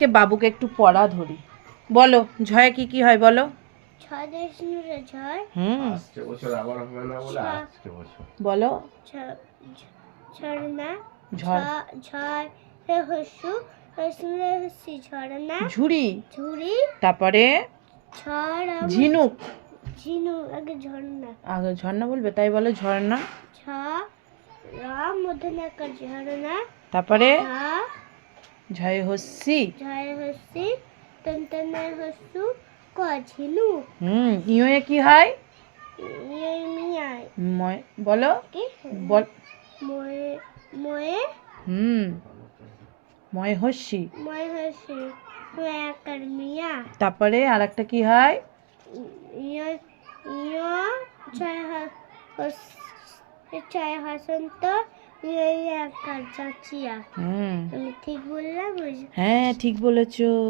কে বাবুকে একটু পড়া ধরি। বলো ঝয়ে কি কি হয় বলো। বলো ঝর্ণা, ঝড় ঝর্ণা, ঝুড়ি ঝুড়ি, তারপরে ঝিনুক। ঝিনুক, আগে ঝর্ণা, আগে ঝর্ণা বলবে তাই বলো ঝর্ণা। ঝর্ণা, তারপরে ঝয়ে হস্যি ঝিনুক, ইয়ে কি হয় বলো বল। ময় হস্যি। তারপরে আর একটা কি হয় ঠিক বললাম? হ্যাঁ ঠিক বলেছো।